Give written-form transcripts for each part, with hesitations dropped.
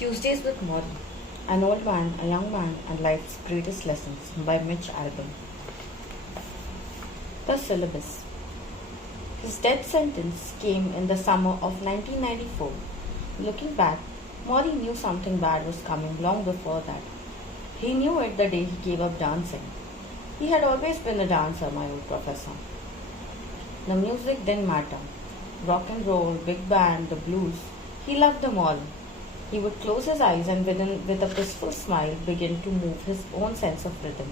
Tuesdays with Morrie, An Old Man, a Young Man, and Life's Greatest Lessons by Mitch Albom. The Syllabus. His death sentence came in the summer of 1994. Looking back, Morrie knew something bad was coming long before that. He knew it the day he gave up dancing. He had always been a dancer, my old professor. The music didn't matter. Rock and roll, big band, the blues. He loved them all. He would close his eyes and with a blissful smile begin to move his own sense of rhythm.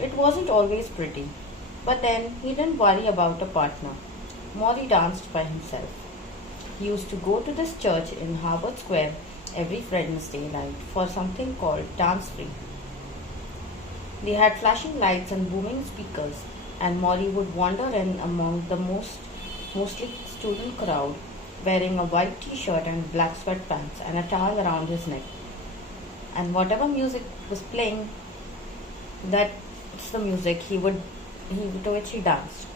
It wasn't always pretty, but then he didn't worry about a partner. Morrie danced by himself. He used to go to this church in Harvard Square every Wednesday night for something called Dance Free. They had flashing lights and booming speakers, and Morrie would wander in among the mostly student crowd, wearing a white t-shirt and black sweatpants and a towel around his neck. And whatever music was playing, that's the music to which he danced.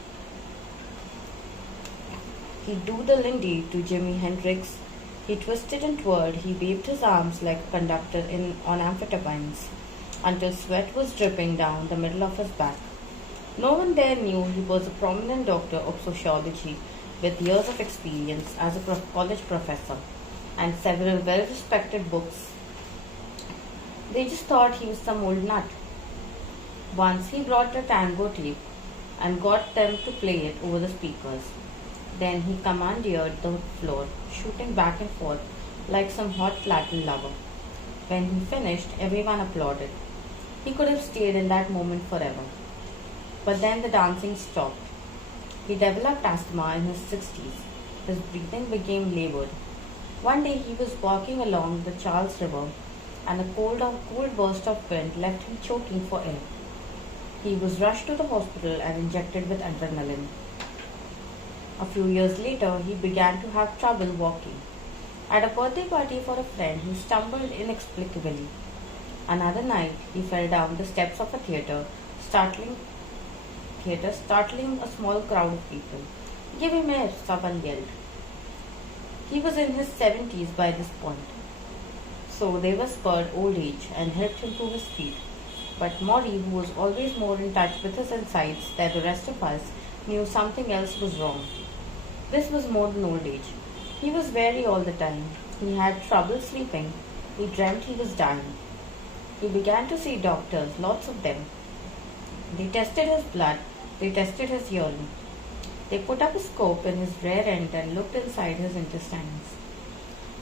He'd do the Lindy to Jimi Hendrix. He twisted and twirled. He waved his arms like a conductor on amphetamines until sweat was dripping down the middle of his back. No one there knew he was a prominent doctor of sociology with years of experience as a college professor and several well-respected books. They just thought he was some old nut. Once he brought a tango tape and got them to play it over the speakers. Then he commandeered the floor, shooting back and forth like some hot lateral lover. When he finished, everyone applauded. He could have stayed in that moment forever. But then the dancing stopped. He developed asthma in his 60s. His breathing became labored. One day he was walking along the Charles River and a cold burst of wind left him choking for air. He was rushed to the hospital and injected with adrenaline. A few years later, he began to have trouble walking. At a birthday party for a friend, he stumbled inexplicably. Another night, he fell down the steps of a theater, startling a small crowd of people. "Give him air," someone yelled. He was in his 70s by this point, so they whispered old age and helped him to his feet. But Morrie, who was always more in touch with his insides than the rest of us, knew something else was wrong. This was more than old age. He was weary all the time. He had trouble sleeping. He dreamt he was dying. He began to see doctors, lots of them. They tested his blood. They tested his urine. They put up a scope in his rear end and looked inside his intestines.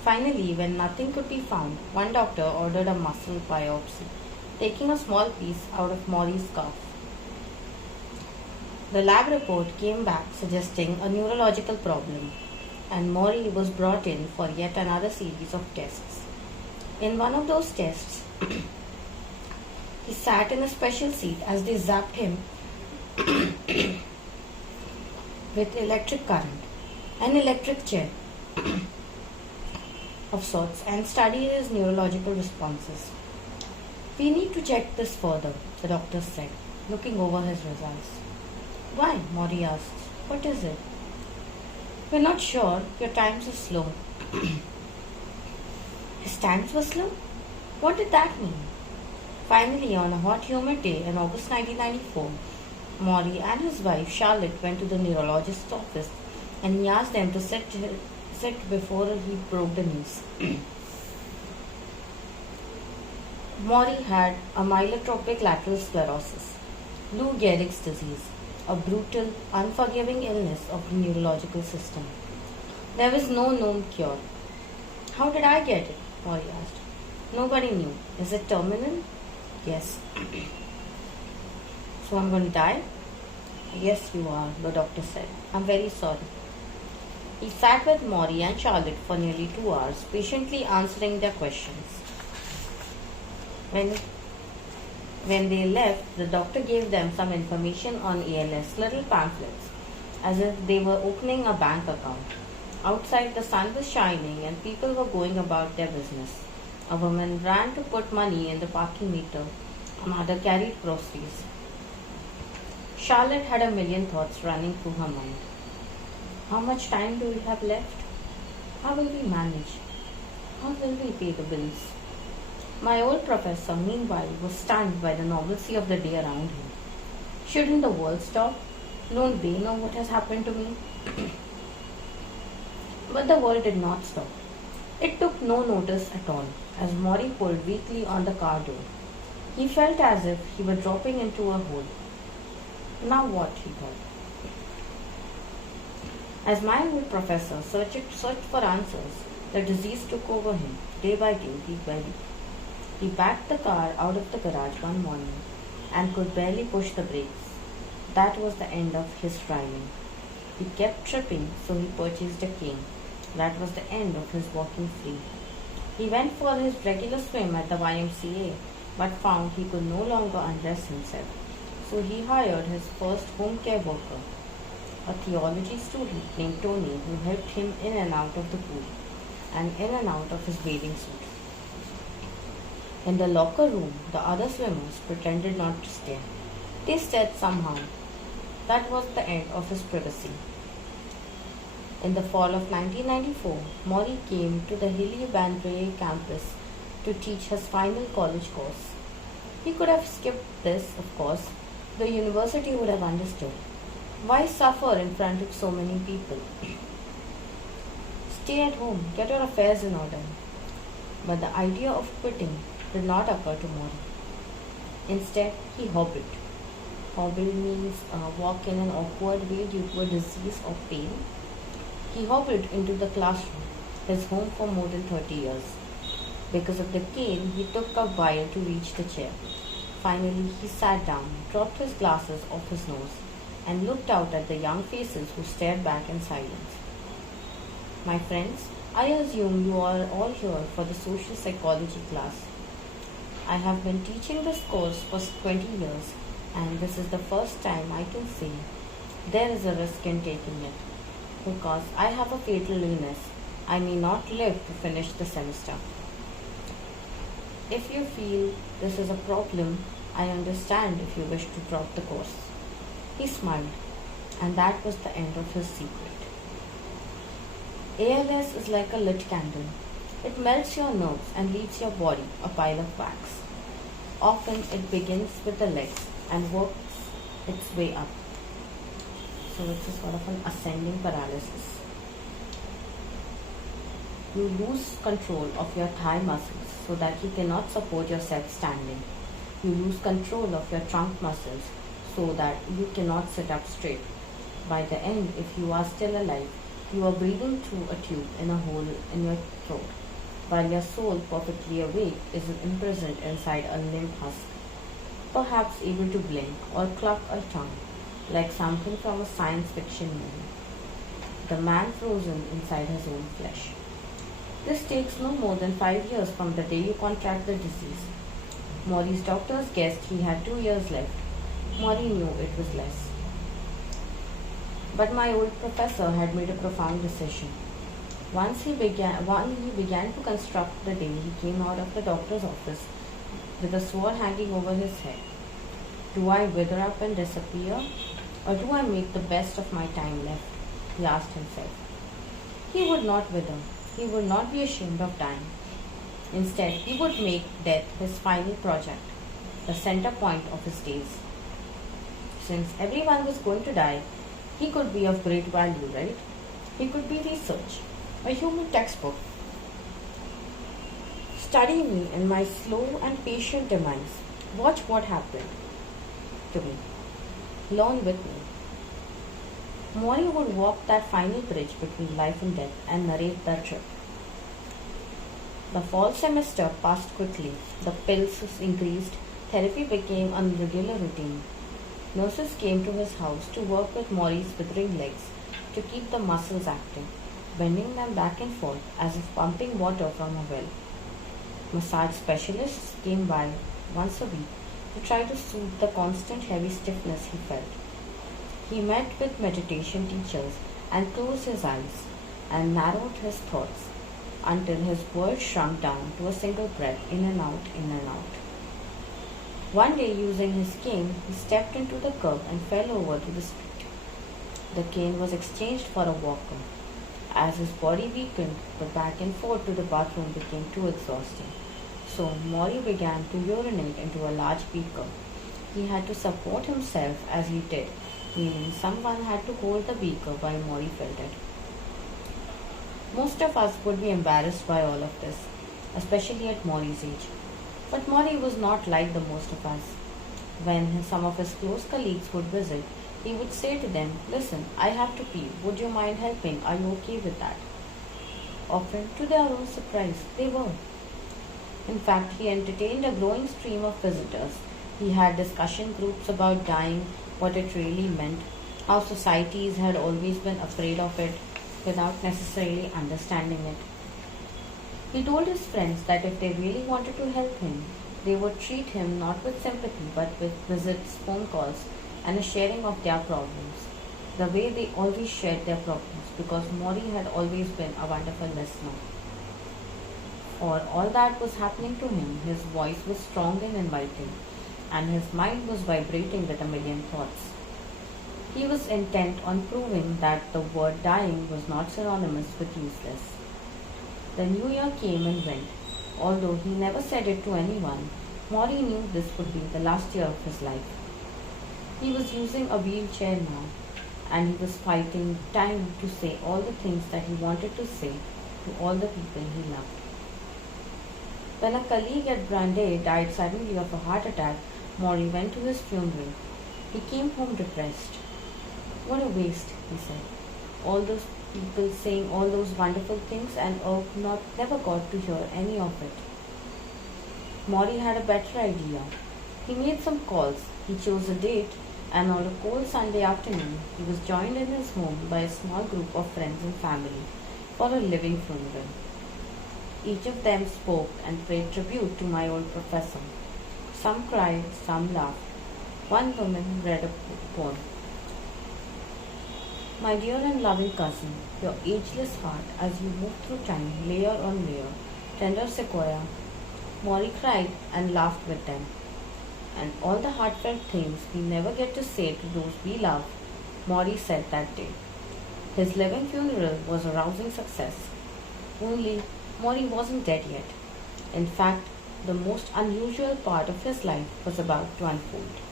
Finally, when nothing could be found, one doctor ordered a muscle biopsy, taking a small piece out of Morrie's calf. The lab report came back suggesting a neurological problem, and Morrie was brought in for yet another series of tests. In one of those tests, he sat in a special seat as they zapped him with electric current, an electric chair of sorts, and studied his neurological responses. "We need to check this further," the doctor said, looking over his results. "Why?" Morrie asked. "What is it?" "We're not sure. Your times are slow." His times were slow? What did that mean? Finally, on a hot, humid day in August 1994, Morrie and his wife Charlotte went to the neurologist's office and he asked them to sit before he broke the news. Morrie had amyotrophic lateral sclerosis, Lou Gehrig's disease, a brutal, unforgiving illness of the neurological system. There was no known cure. "How did I get it?" Morrie asked. "Nobody knew. Is it terminal?" "Yes." "So I'm going to die?" "Yes, you are," the doctor said. "I'm very sorry." He sat with Morrie and Charlotte for nearly 2 hours, patiently answering their questions. When they left, the doctor gave them some information on ALS, little pamphlets, as if they were opening a bank account. Outside, the sun was shining and people were going about their business. A woman ran to put money in the parking meter. Another carried groceries. Charlotte had a million thoughts running through her mind. How much time do we have left? How will we manage? How will we pay the bills? My old professor, meanwhile, was stunned by the normalcy of the day around him. Shouldn't the world stop? Don't they know what has happened to me? But the world did not stop. It took no notice at all as Morrie pulled weakly on the car door. He felt as if he were dropping into a hole. Now what, he thought. As my old professor searched for answers, the disease took over him, day by day, week by week. He backed the car out of the garage one morning and could barely push the brakes. That was the end of his driving. He kept tripping, so he purchased a cane. That was the end of his walking free. He went for his regular swim at the YMCA, but found he could no longer undress himself. So he hired his first home care worker, a theology student named Tony, who helped him in and out of the pool and in and out of his bathing suit. In the locker room, the other swimmers pretended not to stare. They stared somehow. That was the end of his privacy. In the fall of 1994, Morrie came to the hilly Brandeis campus to teach his final college course. He could have skipped this, of course. The university would have understood. Why suffer in front of so many people? Stay at home, get your affairs in order. But the idea of quitting did not occur to Morrie. Instead, he hobbled. Hobble means walk in an awkward way due to a disease or pain. He hobbled into the classroom, his home for more than 30 years. Because of the cane, he took a while to reach the chair. Finally, he sat down, dropped his glasses off his nose, and looked out at the young faces who stared back in silence. My friends, I assume you are all here for the social psychology class. I have been teaching this course for 20 years, and this is the first time I can say there is a risk in taking it. Because I have a fatal illness, I may not live to finish the semester. If you feel this is a problem, I understand if you wish to drop the course. He smiled, and that was the end of his secret. ALS is like a lit candle. It melts your nerves and leaves your body a pile of wax. Often it begins with the legs and works its way up. So it's a sort of an ascending paralysis. You lose control of your thigh muscles so that you cannot support yourself standing. You lose control of your trunk muscles so that you cannot sit up straight. By the end, if you are still alive, you are breathing through a tube in a hole in your throat, while your soul, perfectly awake, is imprisoned inside a limp husk, perhaps able to blink or cluck a tongue, like something from a science fiction movie. The man frozen inside his own flesh. This takes no more than 5 years from the day you contract the disease. Morrie's doctors guessed he had 2 years left. Morrie knew it was less. But my old professor had made a profound decision. Once he began to construct the day he came out of the doctor's office with a sword hanging over his head. Do I wither up and disappear, or do I make the best of my time left? He asked himself. He would not wither. He would not be ashamed of dying. Instead, he would make death his final project, the center point of his days. Since everyone was going to die, he could be of great value, right? He could be research, a human textbook. Study me in my slow and patient demise. Watch what happened to me. Learn with me. Morrie would walk that final bridge between life and death and narrate that trip. The fall semester passed quickly. The pills increased. Therapy became a regular routine. Nurses came to his house to work with Morrie's withering legs to keep the muscles active, bending them back and forth as if pumping water from a well. Massage specialists came by once a week to try to soothe the constant heavy stiffness he felt. He met with meditation teachers and closed his eyes and narrowed his thoughts until his world shrunk down to a single breath, in and out, in and out. One day, using his cane, he stepped into the curb and fell over to the street. The cane was exchanged for a walker. As his body weakened, the back and forth to the bathroom became too exhausting. So Morrie began to urinate into a large beaker. He had to support himself as he did, meaning someone had to hold the beaker while Morrie filled it. Most of us would be embarrassed by all of this, especially at Morrie's age. But Morrie was not like the most of us. When some of his close colleagues would visit, he would say to them, "Listen, I have to pee. Would you mind helping? Are you okay with that?" Often, to their own surprise, they were. In fact, he entertained a growing stream of visitors. He had discussion groups about dying, what it really meant, how societies had always been afraid of it without necessarily understanding it. He told his friends that if they really wanted to help him, they would treat him not with sympathy but with visits, phone calls, and a sharing of their problems, the way they always shared their problems, because Morrie had always been a wonderful listener. For all that was happening to him, his voice was strong and inviting, and his mind was vibrating with a million thoughts. He was intent on proving that the word dying was not synonymous with useless. The new year came and went. Although he never said it to anyone, Morrie knew this would be the last year of his life. He was using a wheelchair now, and he was fighting time to say all the things that he wanted to say to all the people he loved. When a colleague at Brandeis died suddenly of a heart attack, Morrie went to his funeral. He came home depressed. "What a waste," he said. "All those people saying all those wonderful things and never got to hear any of it." Morrie had a better idea. He made some calls. He chose a date, and on a cold Sunday afternoon, he was joined in his home by a small group of friends and family for a living funeral. Each of them spoke and paid tribute to my old professor. Some cried, some laughed. One woman read a poem. "My dear and loving cousin, your ageless heart as you move through time, layer on layer, tender sequoia." Morrie cried and laughed with them. And all the heartfelt things we never get to say to those we love, Morrie said that day. His living funeral was a rousing success. Only Morrie wasn't dead yet. In fact, the most unusual part of his life was about to unfold.